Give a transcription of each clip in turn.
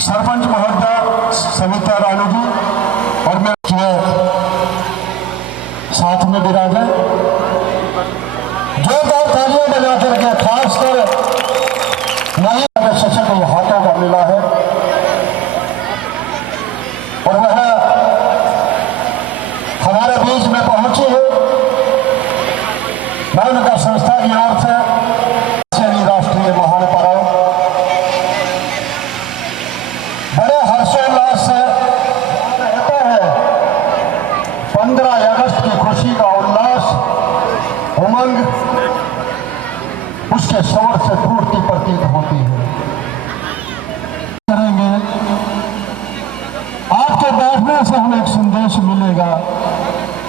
सरपंच महोदय सविता राणू जी और मेरे साथ में विराजे जोरदार तालियां बजा करके खासकर महिला सशक्त हाथों का मिला है और वह हमारे बीच में पहुंची है। मैं उनका संस्था की ओर से राष्ट्रीय महान पर्व बड़े हर्षोल्लास से रहता है। 15 अगस्त की खुशी का उल्लास उमंग उसके शोर से पूर्ति प्रतीत होती है। करेंगे आपके बैठने से हमें एक संदेश मिलेगा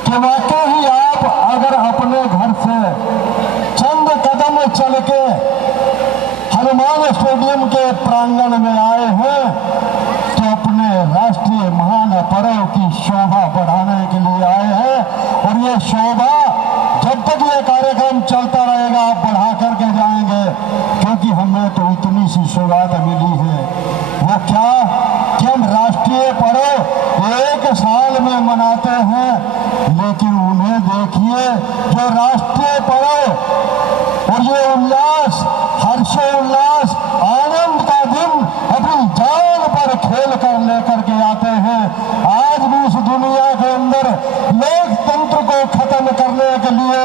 कि वाकई ही आप अगर अपने घर से चंद कदम चल के हनुमान स्टेडियम के प्रांगण में आए हैं तो अपने राष्ट्रीय महान पर्व की शोभा बढ़ाने के लिए आए हैं। और ये शोभा जब तक ये कार्यक्रम चलता रहेगा आप बढ़ा करके जाएंगे, क्योंकि हमें तो इतनी सी सौगात मिली है। वो क्या कि हम राष्ट्रीय पर्व एक साल में मनाते हैं, लेकिन उन्हें देखिए जो राष्ट्रीय पर्व और ये उल्लास हर्षोल्लास आनंद का दिन अपनी जान पर खेल कर लेकर के आते हैं। आज भी इस दुनिया के अंदर लोकतंत्र को खत्म करने के लिए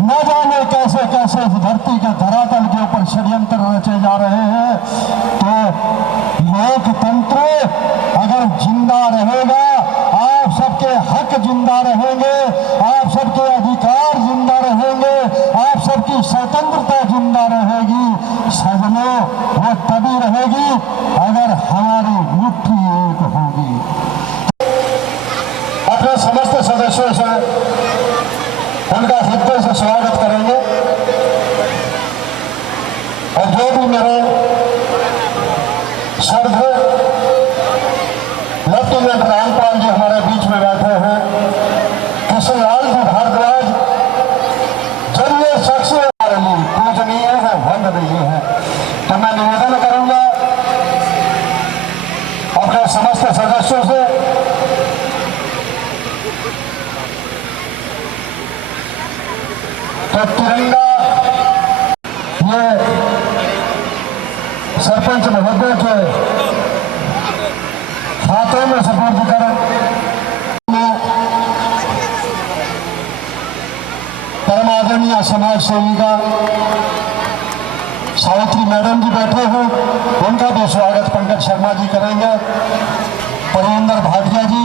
न जाने कैसे कैसे इस धरती के धरातल के ऊपर षड्यंत्र रचे जा रहे हैं। तो लोकतंत्र अगर जिंदा रहेगा, आप सबके हक जिंदा रहेंगे, आप सबके अधिकार जिंदा रहेंगे, आप सबकी स्वतंत्रता जिंदा रहेगी। सजनों, वो तभी रहेगी अगर हमारी मुट्ठी एक होगी। अपने समस्त सदस्यों से उनका हृदय से स्वागत करेंगे और जो भी मेरे श्रद्धेय लेफ्टिनेंट रामपाल जी हमारे बीच में बैठे हैं, कृष्णलाल जी भारद्वाज, जब ये शख्स पूजनीय है, वंदनीय है, तो मैं निवेदन करूंगा अपने समस्त सदस्यों से तो तिरंगा ये सरपंच महोदय के हाथों में सपोर्ट कर परम आदरणीय समाज सेविका सावित्री मैडम जी बैठे हैं, उनका भी स्वागत पंकज शर्मा जी करेंगे, परविंदर भाटिया जी,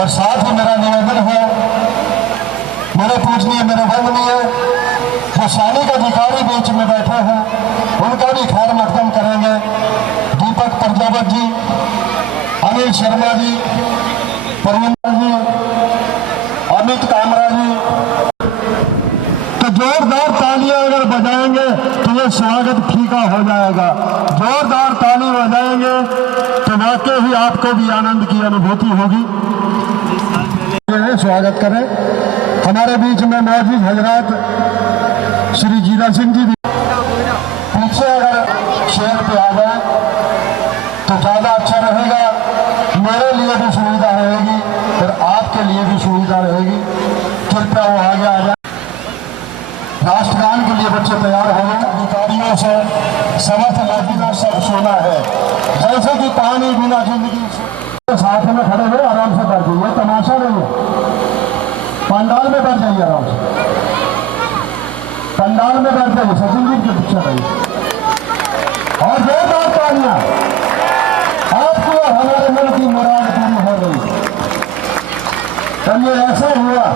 और साथ ही मेरा निवेदन है मेरे पूजनीय मेरे वंदनीय जो सैनिक अधिकारी बीच में बैठे हैं उनका भी खैर मकदम करेंगे, दीपक प्रजापत जी, अनिल शर्मा जी, परविंदर जी, अमित कामरा जी। तो जोरदार तालियां अगर बजाएंगे तो ये स्वागत फीका हो जाएगा। जोरदार ताली बजाएंगे तो वाकई ही आपको भी आनंद की अनुभूति होगी। स्वागत करें हमारे बीच में मौजूद हजरात श्री जीरा सिंह जी भी पीछे अगर शेर पे आ जाए तो ज्यादा अच्छा रहेगा, मेरे लिए भी सुविधा रहेगी और आपके लिए भी सुविधा रहेगी। कृपया वो आगे आ जाए। राष्ट्रगान के लिए बच्चे तैयार हो गए। अधिकारियों से समस्त मौजूदा सब सुना है, जैसे कि पानी बिना जिंदगी। साथ में खड़े हुए आराम से बैठ जाइए, तमाशा नहीं है, पंडाल में बैठ जाइए, आराम से पंडाल में बैठ जाइए, सचिन जी के पीछे रहिए और जोरदार तालियां। आपको हमारे मन की मुराद पूरी हो गई। चलिए ऐसा हुआ।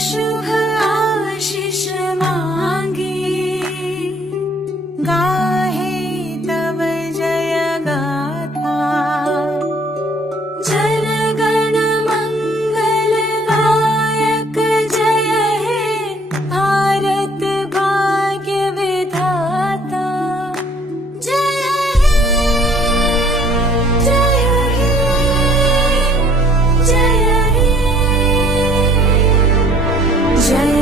शुभ आशीष मांगे, गाहे तव जय गाथा। जन गण मंगल गायक जय हे, भारत भाग्य विधाता। जय हे, जय हे, जय हे, जय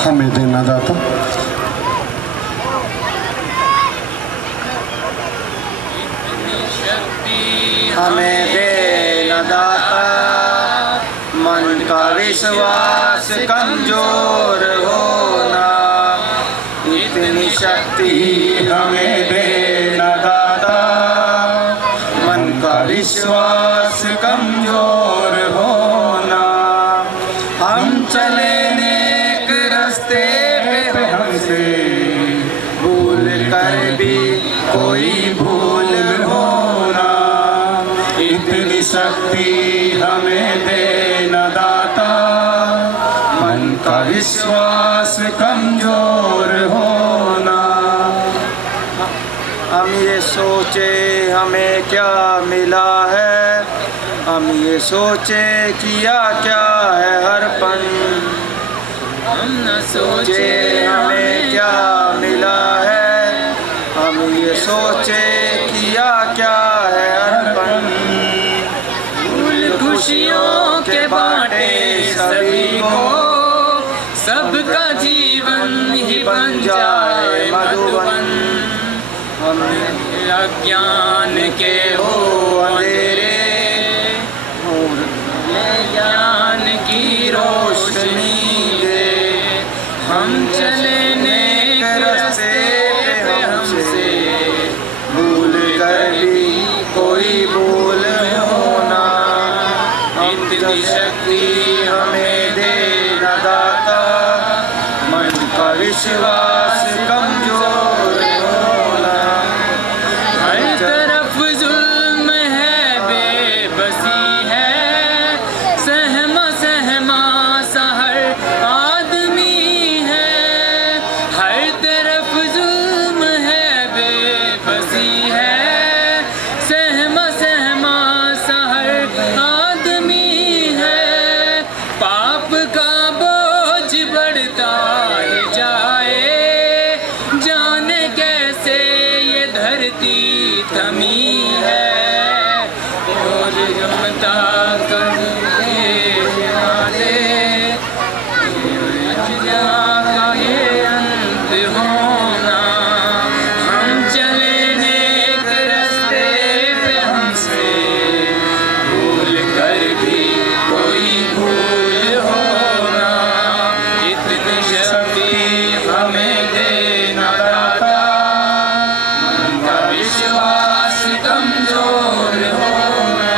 हमें देना दाता। हमें देना दाता, मन का विश्वास कमजोर होना। इतनी शक्ति हमें देना दाता, मन का विश्वास कमजोर होना। हम चले नेक रास्ते पे हमसे भूल कर भी कोई भूल होना। इतनी शक्ति हमें देना दाता, मन का विश्वास कमजोर होना। हम ये सोचे हमें क्या मिला है, हम ये सोचे किया क्या है हर पल। हम न सोचे हमें क्या मिला है, हम ये सोचे किया क्या है हर पल। फूल खुशियों के बांटे सभी को, सबका जीवन ही बन जाए मधुबन। हम अज्ञान के हो अंधेरे, ज्ञान की रोशनी दे। हम चले नेक रास्ते पे हमसे भूल कर भी कोई भूल होना। इतनी शक्ति हमें देना दाता, मन का विश्वास कमजोर होना। हर तरफ जुल्म है, बेबसी है, सहमा सहमा सा हर आदमी है। हर तरफ जुल्म है, बेबसी है, सहमा सहमा सा हर आदमी है। पाप का बोझ बढ़ता ही जाए, जाने कैसे ये धरती थमी है। और जमता कर का ये अंत होना। हम चले नेक रास्ते पे हमसे भूल कर भी कोई भूल होना। इतनी शक्ति हमें देना दाता, मन का विश्वास कमजोर होना।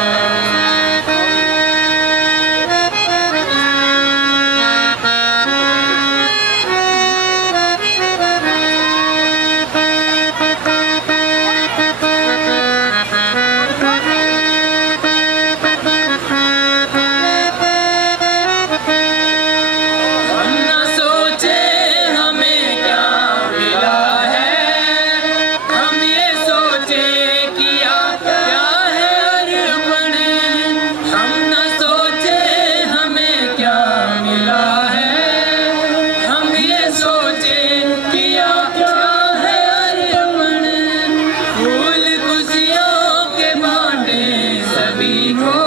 हम न सोचे हमें क्या मिला है, हम ये सोचे किया क्या है अर्पण। हम न सोचे हमें क्या मिला है, हम ये सोचे किया क्या है अर्पण। फूल खुशियों के बांटे सभी को,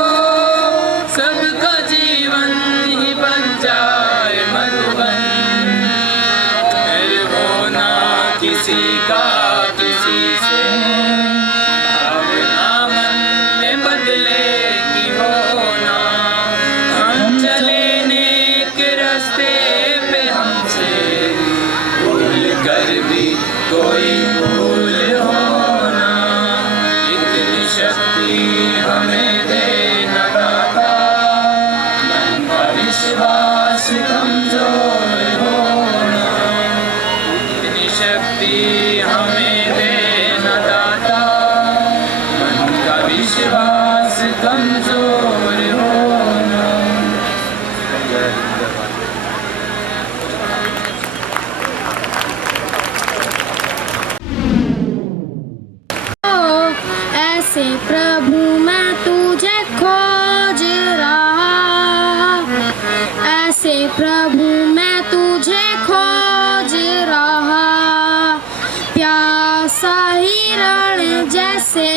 सबका जीवन ही बन जाए मधुबन। फिर होना किसी का किसी से, भावना मन में बदले की होना। हम चले नेक रास्ते पे हमसे भूल कर भी कोई भूल होना। इतनी शक्ति हमें देना दाता, मन का विश्वास कमजोर होना। इतनी शक्ति हमें देना दाता, मन का विश्वास कमजोर होना। ऐसे प्रभु मैं तुझे खोज रहा, ऐसे प्रभु मैं तुझे खोज रहा। प्यासा हिरण जैसे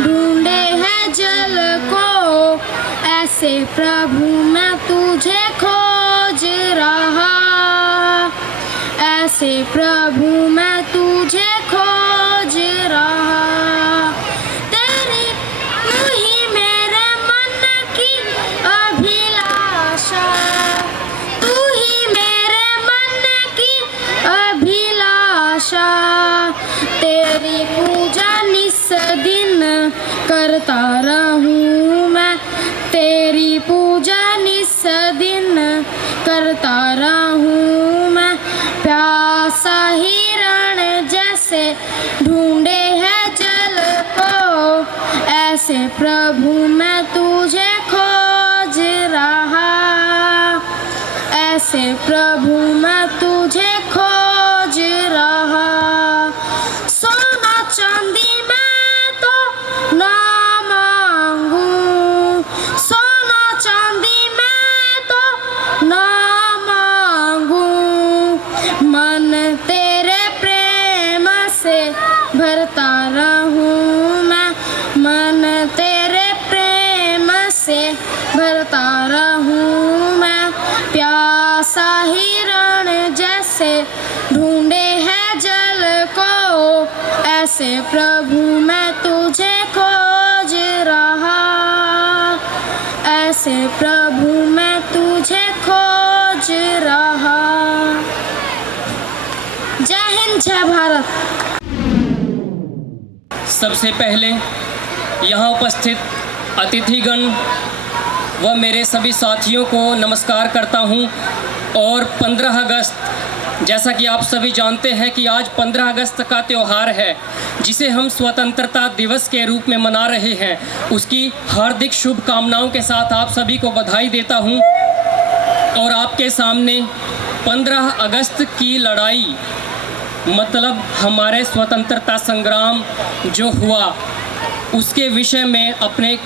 ढूंढे है जल को, ऐसे प्रभु मैं तुझे खोज रहा। ऐसे प्रभु मैं तुझे खोज रहा। तेरी तू ही मेरे मन की अभिलाषा, तू ही मेरे मन की अभिलाषा। तेरी पूजा निस दिन करता रहूं मैं, तेरी पूजा निस दिन करता रहूं मैं। प्यासा हिरण जैसे ढूंढे है जल को, ऐसे प्रभु मैं तुझे खोज रहा। ऐसे प्रभु मैं तुझे खोज रहा। सोना चांदी मैं तो ना मांगू, सोना चांदी मैं तो ना मांगू। मन तेरे प्रेम से भरता रहूं मैं, मन तेरे प्रेम से भरता रहूं मैं। प्यासा हिरण जैसे ढूंढे है जल को, ऐसे प्रभु मैं तुझे खोज रहा। ऐसे प्रभु मैं तुझे खोज रहा। जय हिंद, जय भारत। सबसे पहले यहाँ उपस्थित अतिथिगण व मेरे सभी साथियों को नमस्कार करता हूँ। और 15 अगस्त, जैसा कि आप सभी जानते हैं कि आज 15 अगस्त का त्यौहार है, जिसे हम स्वतंत्रता दिवस के रूप में मना रहे हैं। उसकी हार्दिक शुभकामनाओं के साथ आप सभी को बधाई देता हूँ। और आपके सामने 15 अगस्त की लड़ाई, मतलब हमारे स्वतंत्रता संग्राम जो हुआ, उसके विषय में अपने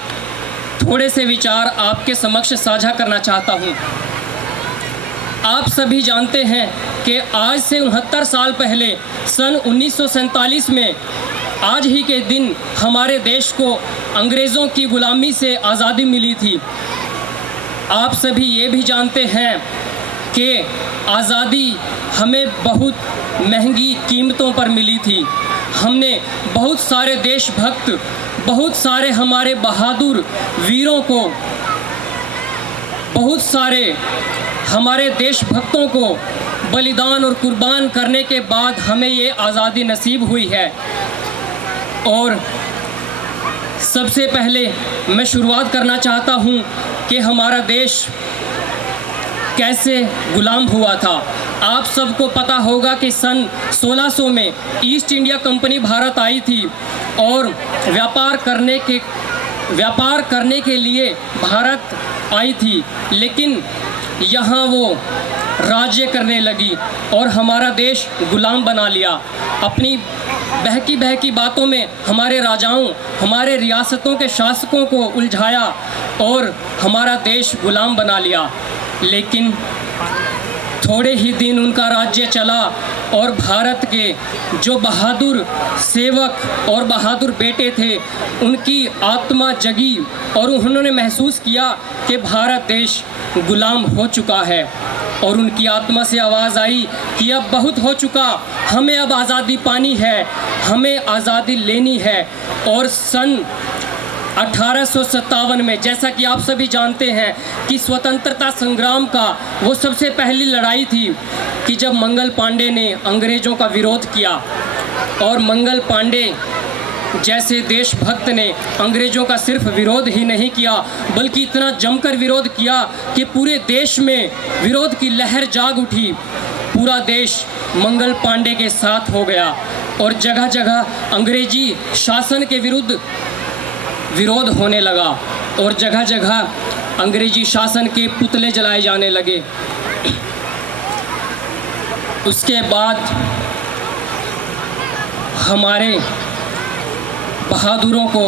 थोड़े से विचार आपके समक्ष साझा करना चाहता हूँ। आप सभी जानते हैं कि आज से 69 साल पहले सन 1947 में आज ही के दिन हमारे देश को अंग्रेज़ों की गुलामी से आज़ादी मिली थी। आप सभी ये भी जानते हैं कि आज़ादी हमें बहुत महंगी कीमतों पर मिली थी। हमने बहुत सारे देशभक्त, बहुत सारे हमारे बहादुर वीरों को, बहुत सारे हमारे देशभक्तों को बलिदान और कुर्बान करने के बाद हमें ये आज़ादी नसीब हुई है। और सबसे पहले मैं शुरुआत करना चाहता हूँ कि हमारा देश कैसे गुलाम हुआ था। आप सबको पता होगा कि सन 1600 में ईस्ट इंडिया कंपनी भारत आई थी और व्यापार करने के लिए भारत आई थी, लेकिन यहाँ वो राज्य करने लगी और हमारा देश गुलाम बना लिया। अपनी बहकी बातों में हमारे राजाओं, हमारे रियासतों के शासकों को उलझाया और हमारा देश गुलाम बना लिया। लेकिन थोड़े ही दिन उनका राज्य चला और भारत के जो बहादुर सेवक और बहादुर बेटे थे, उनकी आत्मा जगी और उन्होंने महसूस किया कि भारत देश गुलाम हो चुका है। और उनकी आत्मा से आवाज़ आई कि अब बहुत हो चुका, हमें अब आज़ादी पानी है, हमें आज़ादी लेनी है। और सन 1857 में, जैसा कि आप सभी जानते हैं कि स्वतंत्रता संग्राम का वो सबसे पहली लड़ाई थी कि जब मंगल पांडे ने अंग्रेज़ों का विरोध किया। और मंगल पांडे जैसे देशभक्त ने अंग्रेज़ों का सिर्फ विरोध ही नहीं किया, बल्कि इतना जमकर विरोध किया कि पूरे देश में विरोध की लहर जाग उठी। पूरा देश मंगल पांडे के साथ हो गया और जगह जगह अंग्रेजी शासन के विरुद्ध विरोध होने लगा और जगह जगह अंग्रेजी शासन के पुतले जलाए जाने लगे। उसके बाद हमारे बहादुरों को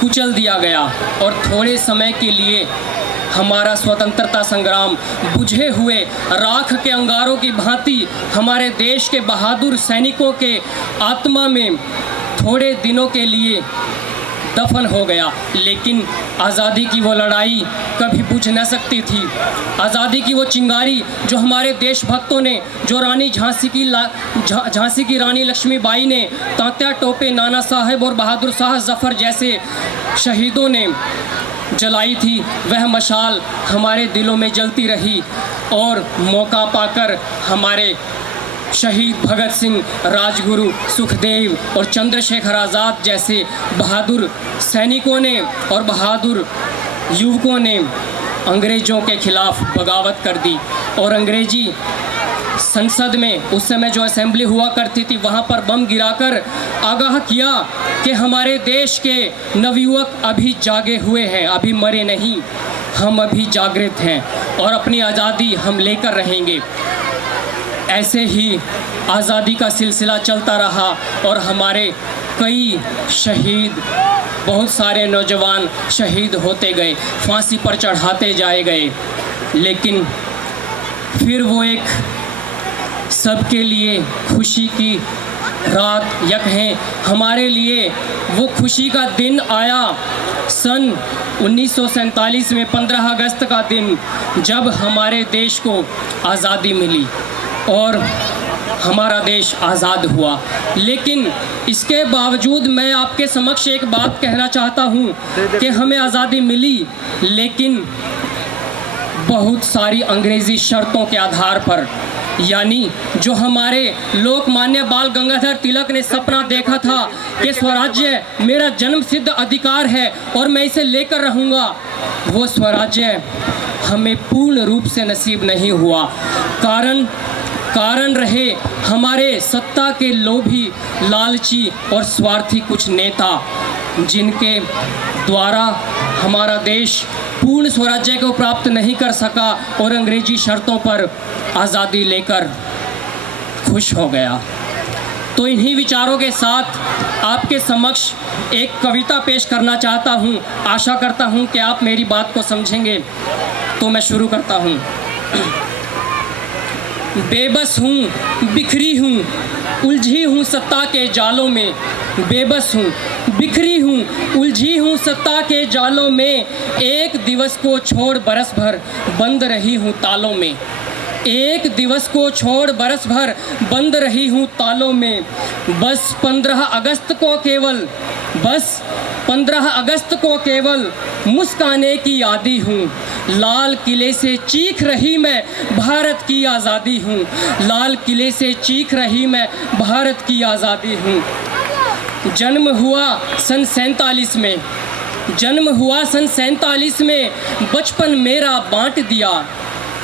कुचल दिया गया और थोड़े समय के लिए हमारा स्वतंत्रता संग्राम बुझे हुए राख के अंगारों की भांति हमारे देश के बहादुर सैनिकों के आत्मा में थोड़े दिनों के लिए दफन हो गया। लेकिन आज़ादी की वो लड़ाई कभी बुझ न सकती थी। आज़ादी की वो चिंगारी जो हमारे देशभक्तों ने, जो रानी झांसी की रानी लक्ष्मीबाई ने, तात्या टोपे, नाना साहब और बहादुर शाह जफ़र जैसे शहीदों ने जलाई थी, वह मशाल हमारे दिलों में जलती रही। और मौका पाकर हमारे शहीद भगत सिंह, राजगुरु, सुखदेव और चंद्रशेखर आज़ाद जैसे बहादुर सैनिकों ने और बहादुर युवकों ने अंग्रेज़ों के खिलाफ बगावत कर दी। और अंग्रेजी संसद में उस समय जो असेंबली हुआ करती थी, वहाँ पर बम गिराकर आगाह किया कि हमारे देश के नवयुवक अभी जागे हुए हैं, अभी मरे नहीं, हम अभी जागृत हैं और अपनी आज़ादी हम लेकर रहेंगे। ऐसे ही आज़ादी का सिलसिला चलता रहा और हमारे कई शहीद, बहुत सारे नौजवान शहीद होते गए, फांसी पर चढ़ाते जाए गए। लेकिन फिर वो एक सबके लिए खुशी की रात, या कहें हमारे लिए वो खुशी का दिन आया सन 1947 में 15 अगस्त का दिन, जब हमारे देश को आज़ादी मिली और हमारा देश आज़ाद हुआ। लेकिन इसके बावजूद मैं आपके समक्ष एक बात कहना चाहता हूँ कि हमें आज़ादी मिली, लेकिन बहुत सारी अंग्रेज़ी शर्तों के आधार पर, यानी जो हमारे लोकमान्य बाल गंगाधर तिलक ने सपना देखा था कि स्वराज्य मेरा जन्म सिद्ध अधिकार है और मैं इसे लेकर रहूँगा, वो स्वराज्य हमें पूर्ण रूप से नसीब नहीं हुआ। कारण रहे हमारे सत्ता के लोभी, लालची और स्वार्थी कुछ नेता, जिनके द्वारा हमारा देश पूर्ण स्वराज्य को प्राप्त नहीं कर सका और अंग्रेजी शर्तों पर आज़ादी लेकर खुश हो गया। तो इन्हीं विचारों के साथ आपके समक्ष एक कविता पेश करना चाहता हूँ। आशा करता हूँ कि आप मेरी बात को समझेंगे। तो मैं शुरू करता हूँ। बेबस हूँ, बिखरी हूँ, उलझी हूँ सत्ता के जालों में। बेबस हूँ, बिखरी हूँ, उलझी हूँ सत्ता के जालों में। एक दिवस को छोड़ बरस भर बंद रही हूँ तालों में। एक दिवस को छोड़ बरस भर बंद रही हूँ तालों में। बस 15 अगस्त को केवल मुस्काने की आदी हूँ। लाल किले से चीख रही मैं भारत की आज़ादी हूँ। लाल किले से चीख रही मैं भारत की आज़ादी हूँ। जन्म हुआ सन 47 में, जन्म हुआ सन 47 में, बचपन मेरा बांट दिया।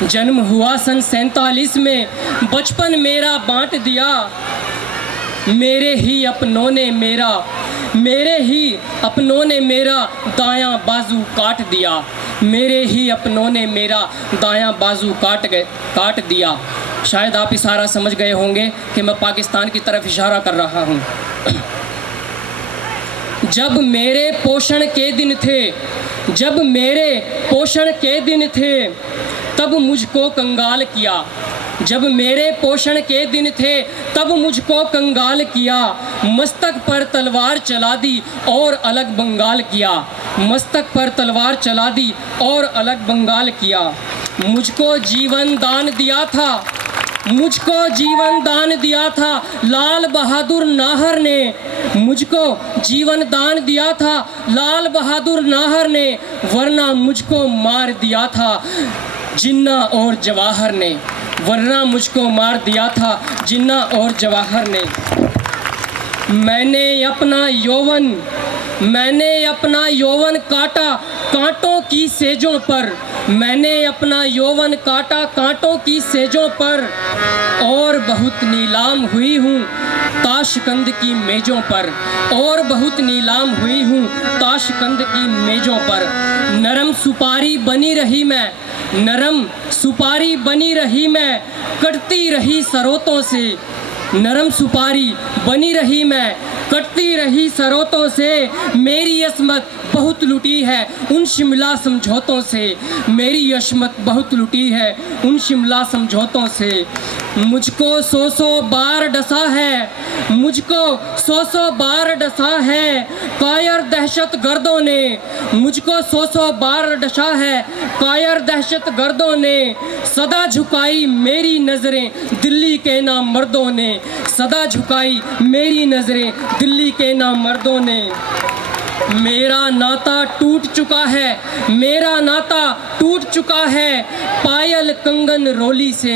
जन्म हुआ सन 47 में, बचपन मेरा बांट दिया। मेरे ही अपनों ने मेरा दायां बाजू काट दिया। मेरे ही अपनों ने मेरा दायां बाजू काट दिया। शायद आप इशारा समझ गए होंगे कि मैं पाकिस्तान की तरफ इशारा कर रहा हूँ। जब मेरे पोषण के दिन थे, तब मुझको कंगाल किया। जब मेरे पोषण के दिन थे, तब मुझको कंगाल किया। मस्तक पर तलवार चला दी और अलग बंगाल किया। मस्तक पर तलवार चला दी और अलग बंगाल किया। मुझको जीवन दान दिया था लाल बहादुर नाहर ने। मुझको जीवन दान दिया था लाल बहादुर नाहर ने, वरना मुझको मार दिया था जिन्ना और जवाहर ने। वरना मुझको मार दिया था जिन्ना और जवाहर ने। मैंने अपना यौवन काटा कांटों की सेजों पर। मैंने अपना यौवन काटा कांटों की सेजों पर, और बहुत नीलाम हुई हूँ ताशकंद की मेजों पर। और बहुत नीलाम हुई हूँ ताशकंद की मेजों पर। नरम सुपारी बनी रही मैं, कटती रही सरोतों से। नरम सुपारी बनी रही मैं, कटती रही सरोतों से। मेरी अस्मत बहुत लुटी है उन शिमला समझौतों से, मेरी अशमत बहुत लुटी है उन शिमला समझौतों से। मुझको सौ बार डसा है, मुझको सौ बार डसा है कायर दहशत गर्दों ने, मुझको सौ बार डसा है कायर दहशत गर्दों ने। सदा झुकाई मेरी नज़रें दिल्ली के नामर्दों ने, सदा झुकाई मेरी नज़रें दिल्ली के नामर्दों ने। मेरा नाता टूट चुका है, मेरा नाता टूट चुका है पायल कंगन रोली से,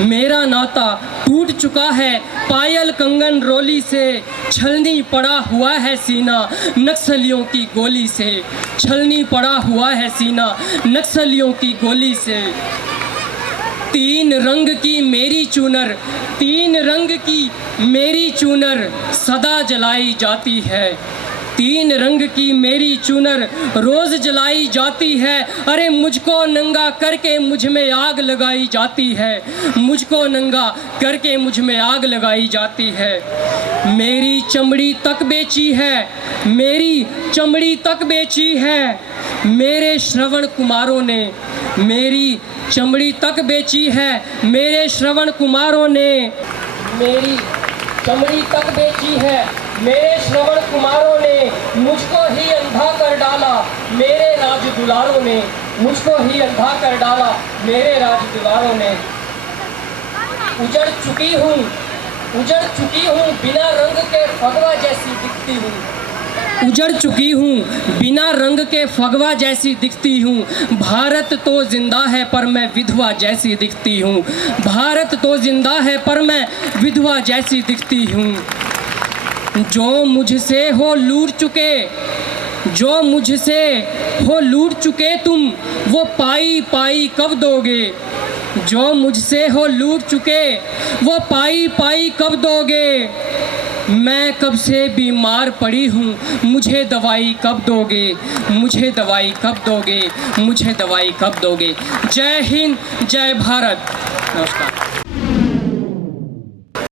मेरा नाता टूट चुका है पायल कंगन रोली से। छलनी पड़ा हुआ है सीना नक्सलियों की गोली से, छलनी पड़ा हुआ है सीना नक्सलियों की गोली से। तीन रंग की मेरी चूनर, तीन रंग की मेरी चूनर सदा जलाई जाती है, तीन रंग की मेरी चूनर रोज जलाई जाती है। अरे मुझको नंगा करके मुझ में आग लगाई जाती है, मुझको नंगा करके मुझ में आग लगाई जाती है। मेरी चमड़ी तक बेची है, मेरी चमड़ी तक बेची है मेरे श्रवण कुमारों ने, मेरी चमड़ी तक बेची है मेरे श्रवण कुमारों ने। मेरी चमड़ी तक बेची है मेरे श्रवण कुमारों ने, मुझको ही अंधा कर डाला मेरे राज दुलारों ने, मुझको ही अंधा कर डाला मेरे राज दुलारों ने। उजड़ चुकी हूँ, उजड़ चुकी हूँ बिना रंग के फगवा जैसी दिखती हूँ, उजड़ चुकी हूँ बिना रंग के फगवा जैसी दिखती हूँ। भारत तो जिंदा है पर मैं विधवा जैसी दिखती हूँ, भारत तो जिंदा है पर मैं विधवा जैसी दिखती हूँ। जो मुझसे हो लूट चुके, जो मुझसे हो लूट चुके तुम वो पाई पाई कब दोगे, जो मुझसे हो लूट चुके वो पाई पाई कब दोगे। मैं कब से बीमार पड़ी हूँ मुझे दवाई कब दोगे, मुझे दवाई कब दोगे, मुझे दवाई कब दोगे। जय हिंद, जय भारत, नमस्कार।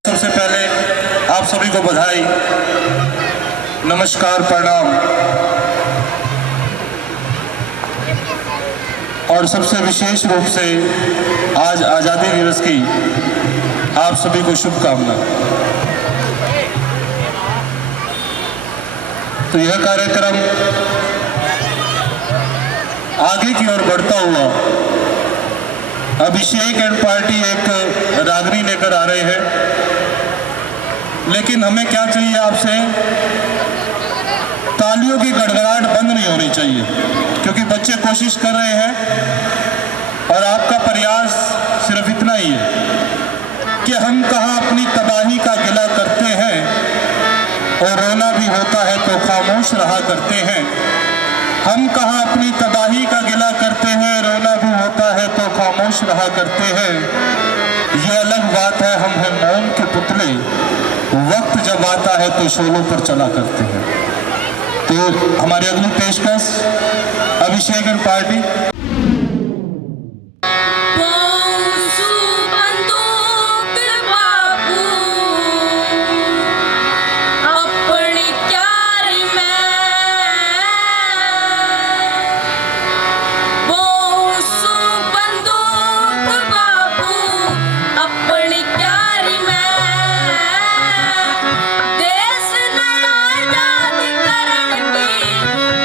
सबसे पहले आप सभी को बधाई, नमस्कार, प्रणाम। और सबसे विशेष रूप से आज आज़ादी दिवस की आप सभी को शुभकामनाएं। तो यह कार्यक्रम आगे की ओर बढ़ता हुआ अभिषेक एंड पार्टी एक रागनी लेकर आ रहे हैं, लेकिन हमें क्या चाहिए आपसे, तालियों की गड़गड़ाहट बंद नहीं होनी चाहिए, क्योंकि बच्चे कोशिश कर रहे हैं और आपका प्रयास सिर्फ इतना ही है कि हम कहाँ अपनी तबाही का गिला करते हैं और रोना भी होता है तो खामोश रहा करते हैं। हम कहाँ अपनी तबाही का गिला करते हैं, रोना भी होता है तो खामोश रहा करते हैं। ये अलग बात है, हम हैं मौन के पुतले, वक्त जब आता है तो शोलों पर चला करते हैं। तो हमारी अगली पेशकश अभिषेक एंड पार्टी।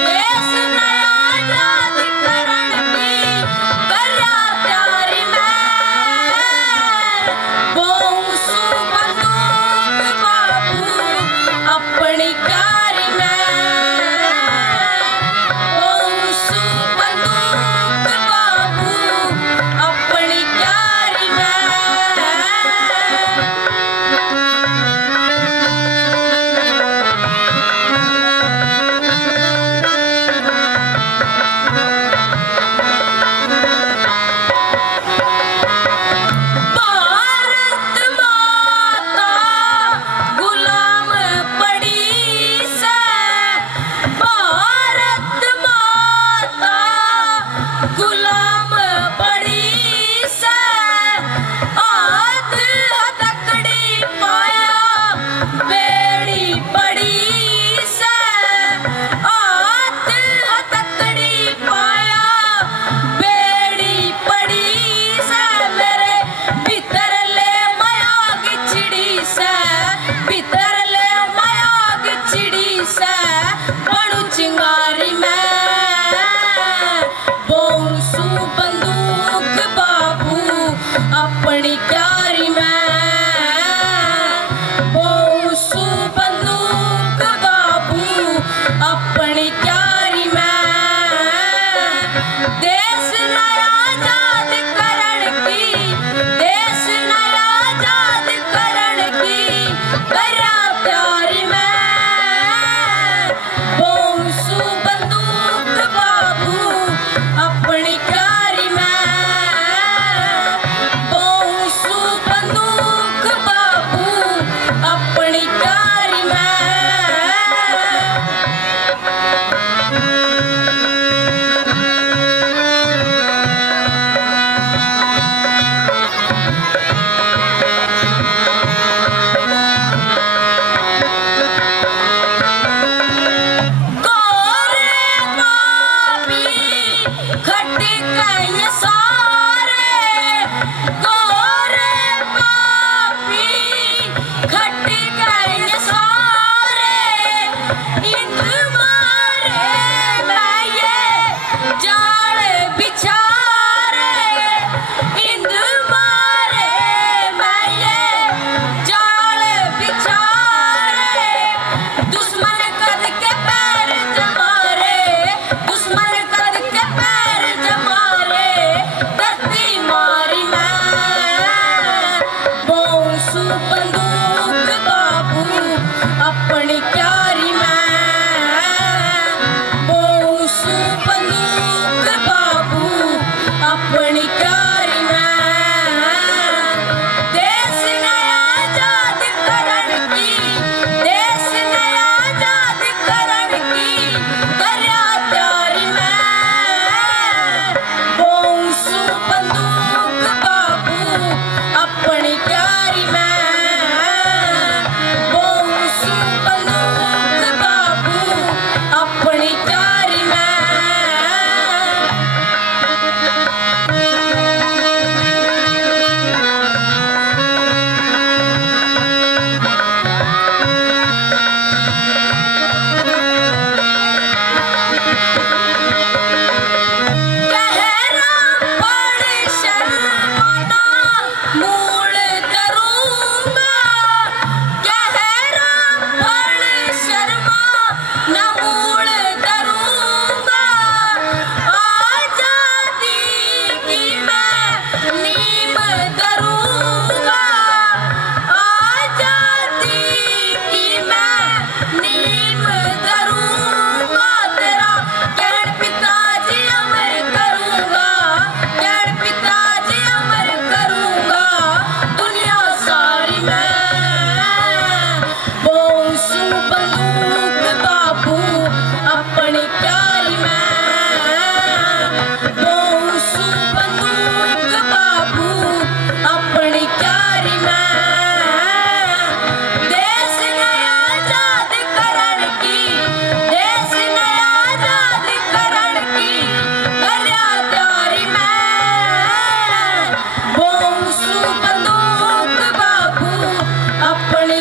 देश नया आजाद करण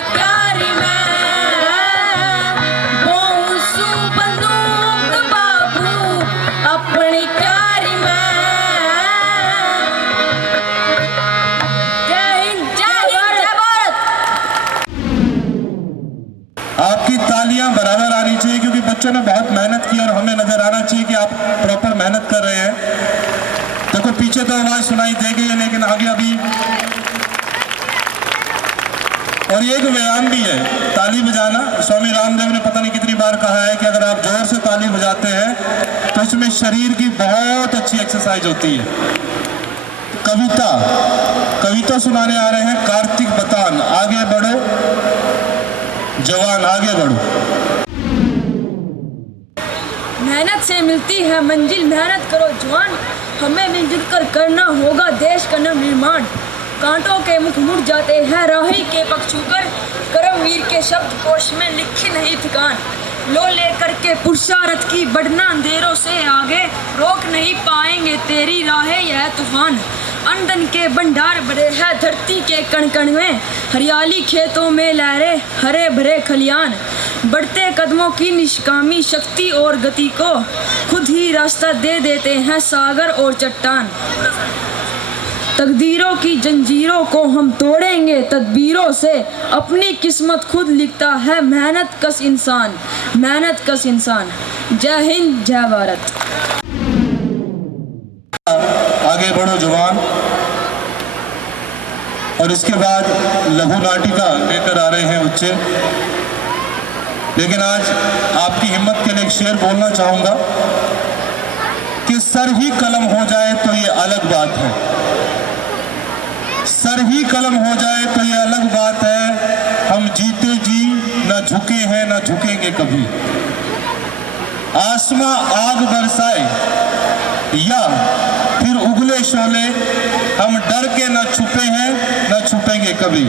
क्यारी मैं बोऊं सू बंदूक बाबू अपनी क्यारी में। जय हिंद जय भारत। आपकी तालियां बराबर आनी चाहिए क्योंकि बच्चों ने बहुत मेहनत की और हमें नजर आना चाहिए कि आप प्रॉपर मेहनत कर रहे हैं। देखो पीछे तो आवाज सुनाई देगी लेकिन आगे अभी, और ये एक व्यायाम भी है ताली बजाना। स्वामी रामदेव ने पता नहीं कितनी बार कहा है कि अगर आप जोर से ताली बजाते हैं तो इसमें शरीर की बहुत अच्छी एक्सरसाइज होती है। कविता सुनाने आ रहे हैं कार्तिक बतान। आगे बढ़ो जवान आगे बढ़ो। मेहनत से मिलती है मंजिल, मेहनत करो जवान। हमें मिलजुल कर करना होगा देश का नवनिर्माण। कांटों के मुख मुड़ जाते हैं राही के पग छूकर, करमवीर के शब्द कोश में लिखे नहीं ठिकान। लो लेकर के पुरुषार्थ की बढ़ना अंधेरों से आगे, रोक नहीं पाएंगे तेरी राहें यह तूफान। अनदन के भंडार भरे हैं धरती के कण कण में, हरियाली खेतों में लहरे हरे भरे खलियान। बढ़ते कदमों की निष्कामी शक्ति और गति को खुद ही रास्ता दे देते हैं सागर और चट्टान। तकदीरों की जंजीरों को हम तोड़ेंगे तदबीरों से, अपनी किस्मत खुद लिखता है मेहनत कश इंसान, मेहनत कश इंसान। जय हिंद जय भारत। आगे बढ़ो जवान। और इसके बाद लघु नाटिका लेकर आ रहे हैं बच्चे। लेकिन आज आपकी हिम्मत के लिए एक शेर बोलना चाहूंगा कि सर ही कलम हो जाए तो ये अलग बात है, सर ही कलम हो जाए तो ये अलग बात है। हम जीते जी न झुके हैं न झुकेंगे कभी। आसमां आग बरसाए या फिर उगले शोले, हम डर के न छुपे हैं न छुपेंगे कभी।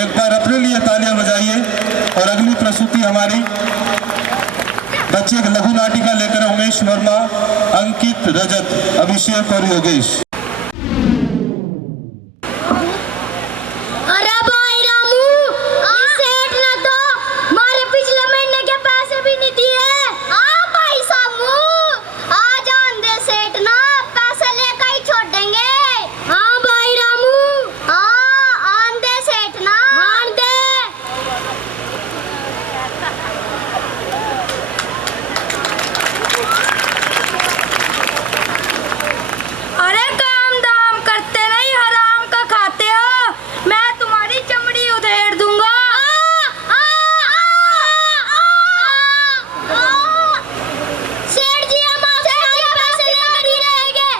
एक बार अपने लिए तालियां बजाइए। और अगली प्रस्तुति हमारी बच्चे लघु नाटिका लेकर उमेश वर्मा, अंकित, रजत, अभिषेक और योगेश। अरे भाई रामू, इस सेठ ने तो हमारे पिछले महीने के पैसे भी नहीं दिए। भाई सामू, आ जान दे सेठ ना, पैसे लेकर ही छोड़ देंगे। हाँ भाई रामू, आन दे सेठ ना, आन दे। अरे काम दाम करते नहीं हराम का खाते हो, मैं तुम्हारी चमड़ी उधेड़ दूंगा। सेठ जी, हम आपसे पैसे लेकर ही रहेंगे।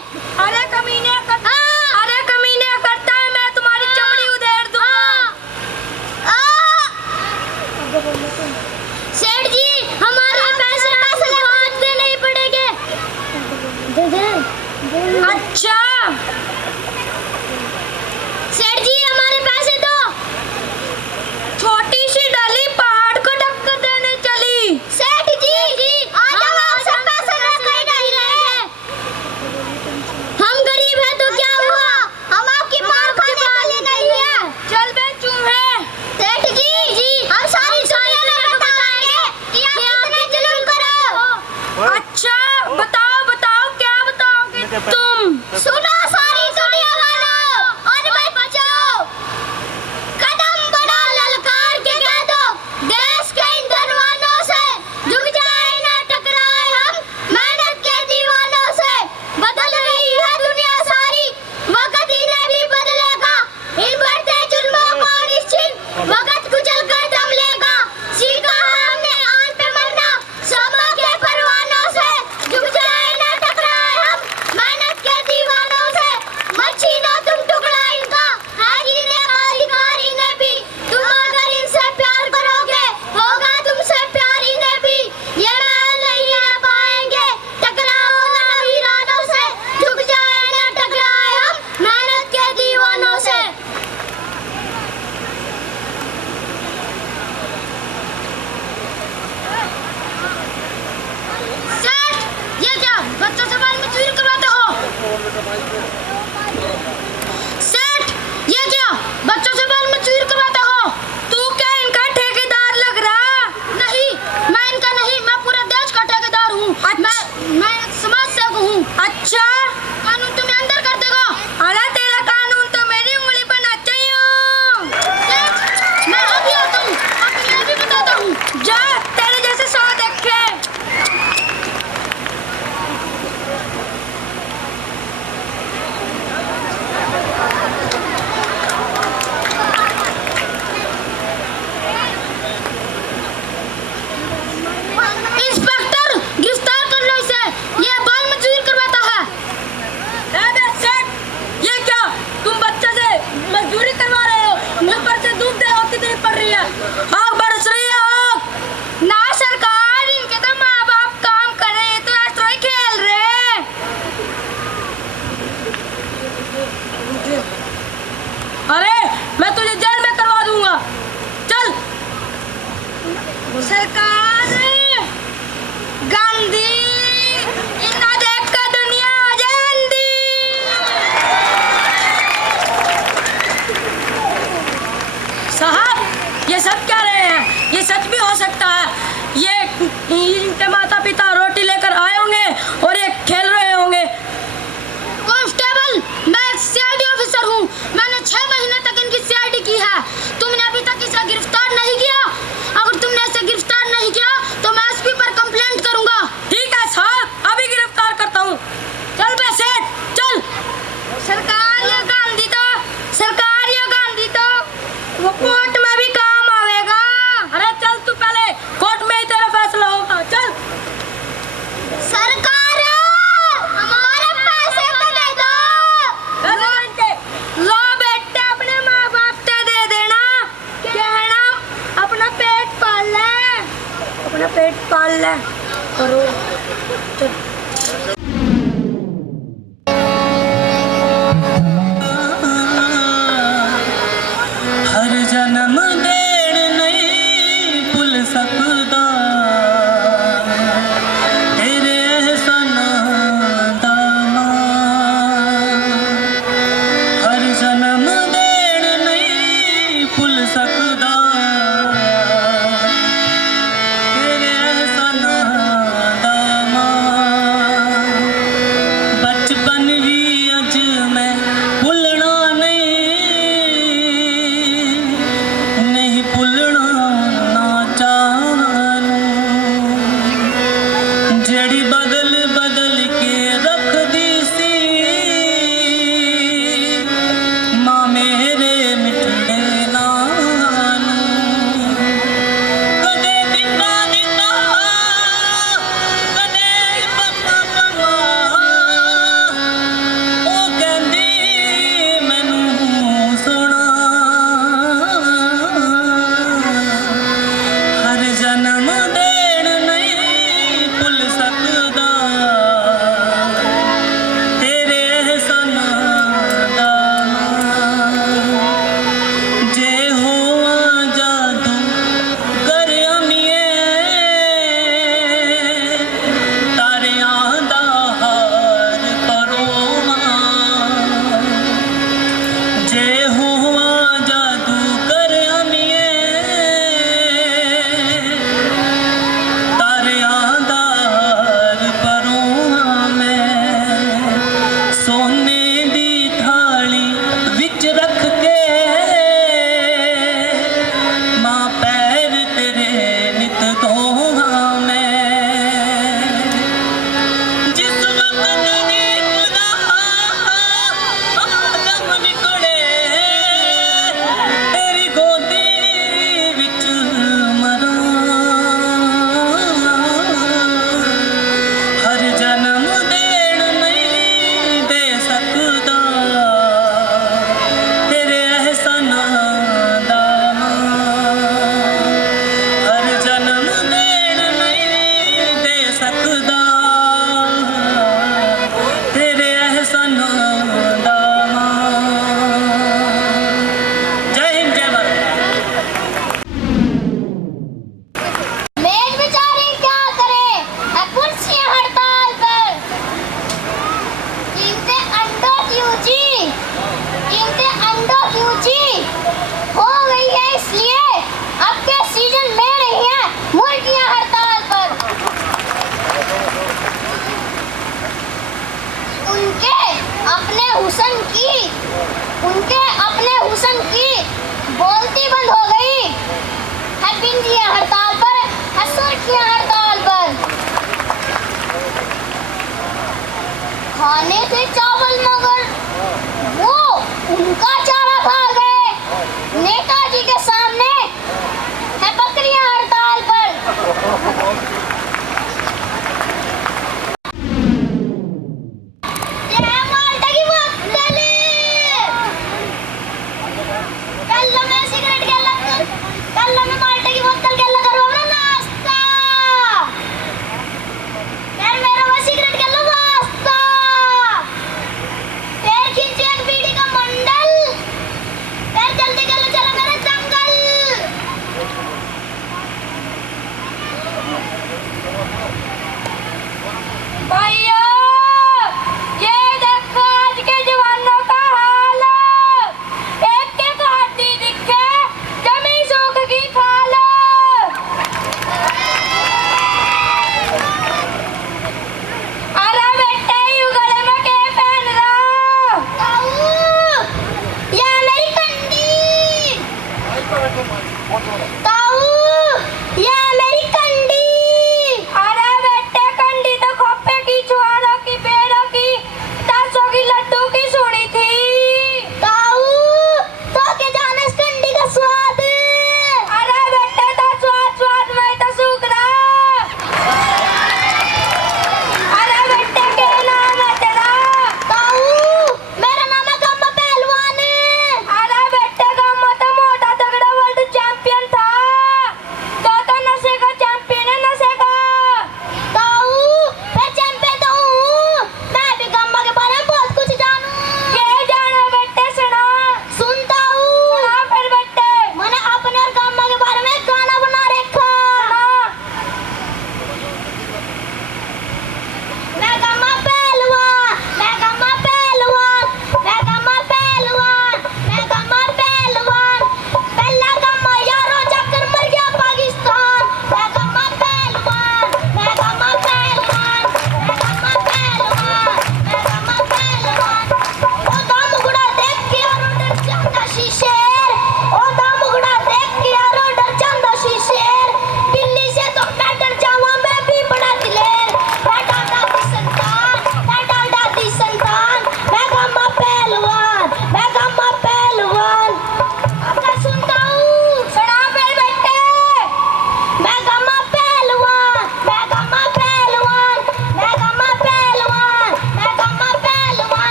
अरे कमीने करता है, मैं तुम्हारी चमड़ी उधेड़ दूंगा। सेठ जी, हमारे पैसे हाथ देने ही पड़ेंगे। अच्छा सेठ जी, हमारे पैसे दो। छोटी सी डाली पहाड़ को टक्कर देने चली। सेठ जी, आज हम आपसे पैसे लेकर ही नहीं रहे। हम गरीब हैं तो क्या हुआ, हम आपकी मार खाने के लिए नहीं है। चल बे चूहे। सेठ जी, हम सारी दुनिया में बताएंगे कि आप कितने जुल्म करो। अच्छा बताओ क्या बताओगे तुम? सुनो सारी आग बरस रही है आग। ना सरकार, इनके तो माँ बाप काम कर रहे हैं तो ऐसा ही खेल रहे हैं। अरे मैं तुझे जेल में करवा दूंगा, चल। सरकार, गांधी इन्ना देख कर दुनिया आ जाएंदी। साहब ये सब कह रहे हैं, ये सच भी हो सकता है। ये इनके माता पिता रोटी लेकर आए होंगे और ये खेल रहे होंगे। कांस्टेबल, मैं एक सीआईडी ऑफिसर हूँ। मैंने 6 महीने तक इनकी सीआईडी की है। तुमने अभी तक इसे गिरफ्तार नहीं किया। अगर तुमने इसे गिरफ्तार नहीं किया तो मैं एसपी पर कंप्लेंट करूंगा। ठीक है साहब, अभी गिरफ्तार करता हूँ। चल बे सेठ, चल। सरकार, ये गांधी तो वो कोर्ट में भी काम आवेगा। अरे चल तू पहले, कोर्ट में ही तेरा फैसला होगा, चल। सरकार, हमारे पैसे तो दे दो। लो बेटे, अपने माँ बाप से दे देना। कहना अपना पेट पाल ले, अपना पेट पाल ले करो। हर जन्म देड़ नहीं भुल सकदा तेरे एहसानां दा मां। हर जन्म देड़ नहीं भुल सकदा तेरे एहसानां दा मां। बचपन भी अज मैं भुलना नहीं भुलना ना चाहूं। जेड़ी बदल बदल के रखदी सी मां मेरे मिठड़े नानू। कदे दिता दिता कदे पप्पा पप्पा ओ कहंदी मैनू सुना। हर जन्म देड़ नहीं भुल सकदा तेरे एहसानां दा मां। जे होआ जादू कर अमीए तारियां दा हार परोवां। जे हुआ जादू कर अमीए तारियां दा हार परोवां। मैं सोने दी थाली विच रख के मां पैर तेरे नित धोवां। मैं जिस वक्त गरीब दा आदम निकले तेरी गोदी विच मरां। हर जन्म देड़ नहीं दे सकदा तेरे एहसानां दा मां। हर जन्म देड़ नहीं दे सकदा तेरे एहसानां दा मां। जय हिंद, जय भारत। मेज बेचारे क्या करे है कुर्सियां हड़ताल पर। कीमतें अंडों की ऊंची, कीमतें अंडों की ऊंची हो गई है, इसलिए अब के सीजन में नहीं है मुर्गियां हड़ताल पर। उनके अपने हुस्न की बोलती बंद हो गई है। बिंदियां हड़ताल पर है, सुर्खियां हड़ताल पर। खाने थे चावल मगर वो उनका चारा खा गए नेताजी के साथ।